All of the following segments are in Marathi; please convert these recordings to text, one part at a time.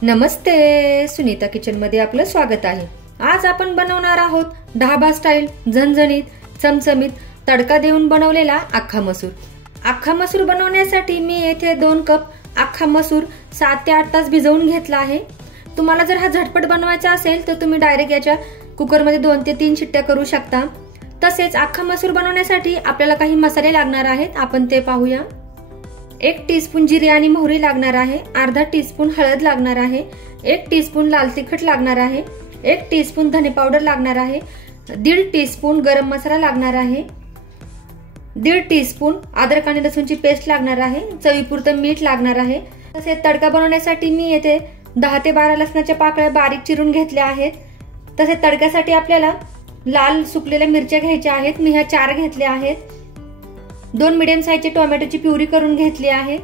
नमस्ते, सुनीता किचन मध्ये आपलं स्वागत आहे। आज आपण बनवणार आहोत ढाबा स्टाईल झणझणीत चमचमीत तडका देऊन बनवलेला अख्खा मसूर। अख्खा मसूर बनवण्यासाठी मी येथे 2 कप अख्खा मसूर 7 ते 8 तास भिजवून घेतला आहे। तुम्हाला जर हा झटपट बनवायचा असेल तर तुम्ही डायरेक्ट याच्या कुकर मध्ये 2 ते 3 शिट्ट्या करू शकता। तसेच अख्खा मसूर बनवण्यासाठी आपल्याला काही मसाले लागणार आहेत, आपण ते पाहूया। 1 टीस्पून जिरे आणि मोहरी लागणार आहे, अर्धा टीस्पून हळद लागणार आहे, 1 टीस्पून लाल तिखट लागणार आहे, 1 टीस्पून धने पावडर लागणार आहे, 1.5 टीस्पून गरम मसाला लागणार आहे, 1.5 टीस्पून अद्रक आणि लसूणची पेस्ट लागणार आहे, चवीपुरतं मीठ लागणार आहे। तसेच तडका बनवण्यासाठी मी येथे 10 ते 12 लसणाच्या पाकळ्या बारीक चिरून घेतल्या आहेत। तसेच तडक्यासाठी आपल्याला लाल सुकलेल्या मिरच्या घ्यायच्या आहेत, मी ह्या 4 घेतल्या आहेत। 2 मीडियम साईजचे टोमॅटोची प्युरी करून घेतली आहे,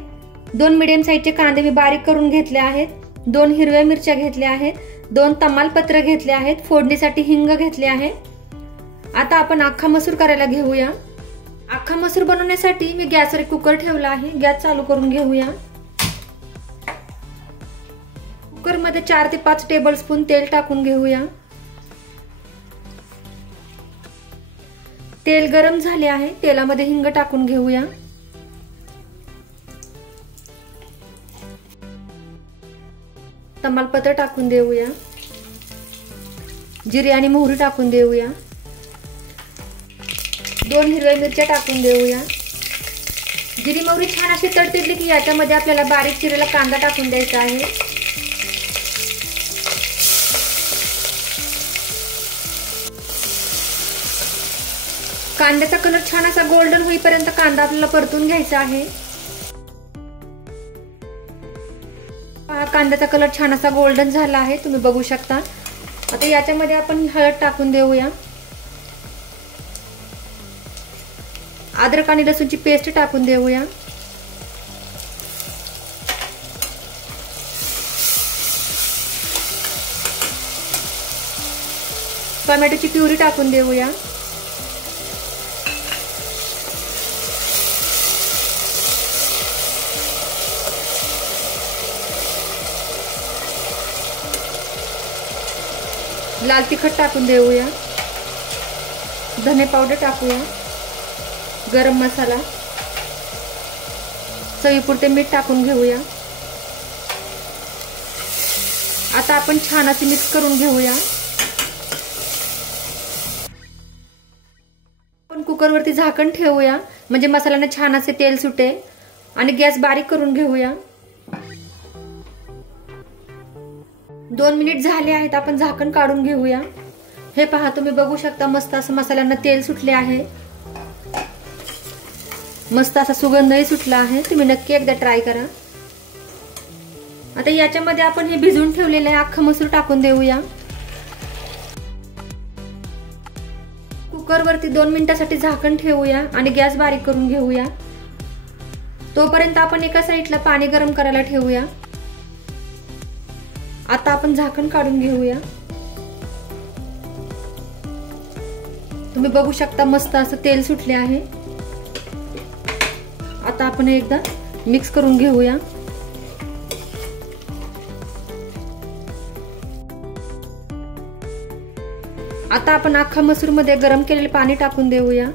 2 मीडियम साईजचे कांदे मी बारीक करून घेतले आहेत, 2 हिरव्या मिरच्या घेतल्या आहेत, 2 तमालपत्र घेतले आहेत, फोडणीसाठी हिंग घेतले आहे। आता आपण अख्खा मसूर करायला घेऊया। अख्खा मसूर बनवण्यासाठी मी गॅसवर एक कुकर ठेवला आहे, गॅस चालू करून घेऊया। कुकर मध्ये 4 ते 5 टेबलस्पून तेल टाकून घेऊया। तेल गरम झाले आहे, तेलामध्ये हिंग टाकून घेऊया। तमालपत्र टाकून देऊया, जिरे आणि मोहरी टाकून देऊया, 2 हिरव्या मिरच्या टाकून देऊया। जिरी मोहरी छान अशी तडतडली की याच्यामध्ये आपल्याला बारीक चिरलेला कांदा टाकून द्यायचा आहे। कांद्याचा कलर छान असा गोल्डन होईपर्यंत कांदा आपल्याला परतून घ्यायचा आहे। कांद्याचा कलर छान असा गोल्डन झाला आहे, तुम्ही बघू शकता। आता याच्यामध्ये आपण हळद टाकून देऊया, अद्रक आणि लसूणची पेस्ट टाकून देऊया, टोमॅटोची प्युरी टाकून देऊया, लाल तिखट टाकून देऊया, धने पावडर टाकूया, गरम मसाला, चवीपुरते मीठ टाकून घेऊया। आता आपण छान असे मिक्स करून घेऊया। आपण कुकरवरती झाकण ठेवूया, म्हणजे मसाल्याने छान असे तेल सुटेल, आणि गॅस बारीक करून घेऊया। 2 मिनिट झाले आहेत, आपण झाकण काढून घेऊया। हे पहा, तुम्ही बघू शकता मस्त असं मसाल्यांना तेल सुटले आहे, मस्त असा सुगंधही सुटला आहे। तुम्ही नक्की एकदा ट्राय करा। आता याच्यामध्ये आपण हे भिजवून ठेवलेले अख्खा मसूर टाकून देऊया। कुकरवरती 2 मिनिटांसाठी झाकण ठेवूया आणि गॅस बारीक करून घेऊया। तोपर्यंत आपण एका साईडला पाणी गरम करायला ठेवूया। आता आपण झाकण काढून घेऊया। तुम्ही बघू शकता मस्त असं तेल सुटले आहे। आता आपण एकदा मिक्स करून घेऊया। आता आपण अख्खा मसूर मध्ये गरम केलेले पाणी टाकून देऊया।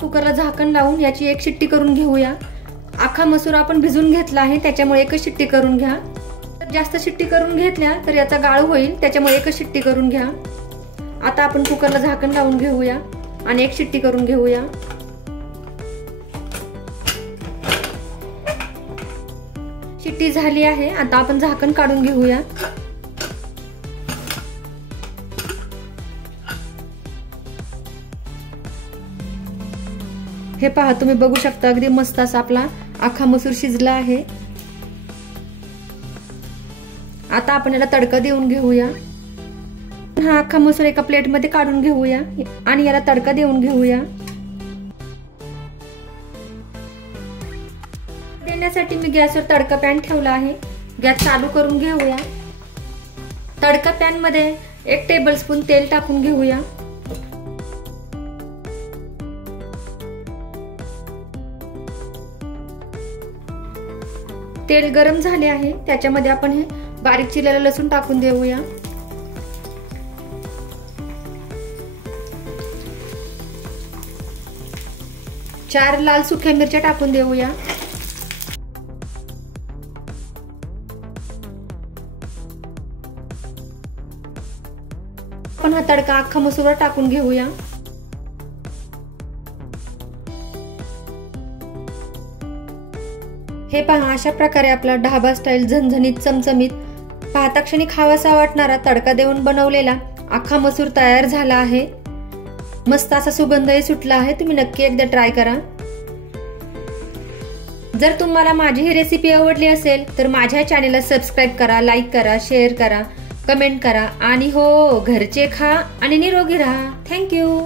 कुकरला झाकण लावून याची 1 शिट्टी करून घेऊया। अख्खा मसूर आपण भिजून घेतला आहे, त्याच्यामुळे 1च शिट्टी करून घ्या। जास्त शिट्टी करून घेतल्या तर याचा गाळ होईल, त्याच्यामुळे 1च शिट्टी करून घ्या। आता आपण कुकरला झाकण लावून घेऊया आणि 1 शिट्टी करून घेऊया। शिट्टी झाली आहे, आता आपण झाकण काढून घेऊया। हे पहा, तुम्ही बघू शकता अगदी मस्त असा आपला अख्खा मसूर शिजला आहे। आता आपण याला तडका देऊन घेऊया। हा अख्खा मसूर एका प्लेट मध्ये काढून घेऊया आणि याला तडका देऊन घेऊया। देण्यासाठी मी गॅसवर तडका पॅन ठेवला आहे, गॅस चालू करून घेऊया। तडका पॅन मध्ये 1 टेबलस्पून तेल टाकून घेऊया। तेल गरम झाले आहे, त्याच्यामध्ये आपण हे बारीक चिरलेलं लसूण टाकून देऊया. चार लाल सुक्या मिरच्या टाकून देऊया. आपण हा तडका अख्खा मसूर टाकून घेऊया. हे पहा, अशा प्रकारे आपला ढाबा स्टाईल झणझणीत चमचमीत पाहता क्षणी खावासा वाटणारा तडका देऊन बनवलेला अख्खा मसूर तयार झाला आहे. मस्त असा सुगंधही सुटला आहे. तुम्ही नक्की एकदा ट्राय करा. जर तुम्हाला माझी ही रेसिपी आवडली असेल तर माझ्या चॅनेलला सबस्क्राईब करा, लाईक करा, शेअर करा, कमेंट करा आणि हो, घरचे खा आणि निरोगी राहा. थँक्यू.